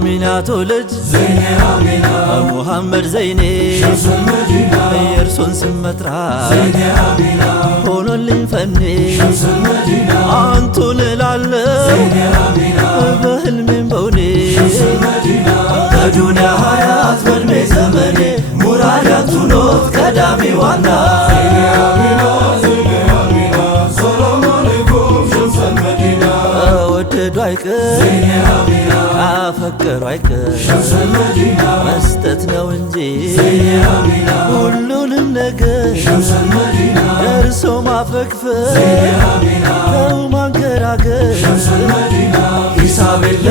የአሚናቶ ልጅ ዘይኔ አሚና ሙሐመድ ዘይኔ ሸምሱል መዲና የእርሶን ስም መጥራት ዘይኔ አሚና ሆኖልኝ ፈኔ ሸምሱል መዲና አንቱን እላለሁ ዘይኔ አሚና በህልሜም በውኔ ሸምሱል መዲና በዱንያ ሀያት በዕድሜ ዘመኔ ሙራድ ያንቱ ኖት ቀዳሚ ዋና ዘይኔ አሚና ዘይኔ አሚና ሰላም አለይኩም ሸምሱል መዲና ወደዱ አይቀር ዘይኔ አሚና አፈቀሩ አይቀር ሸምሱል መዲና መስጠት ነው እንጂ ዘይኔ አሚና ሁሉንም ነገር ሸምሱል መዲና ደርሶ ማፈግፈግ ዘይኔ አሚና ነው ማንገራገር ሸምሱል መዲና ሂሳብ የለ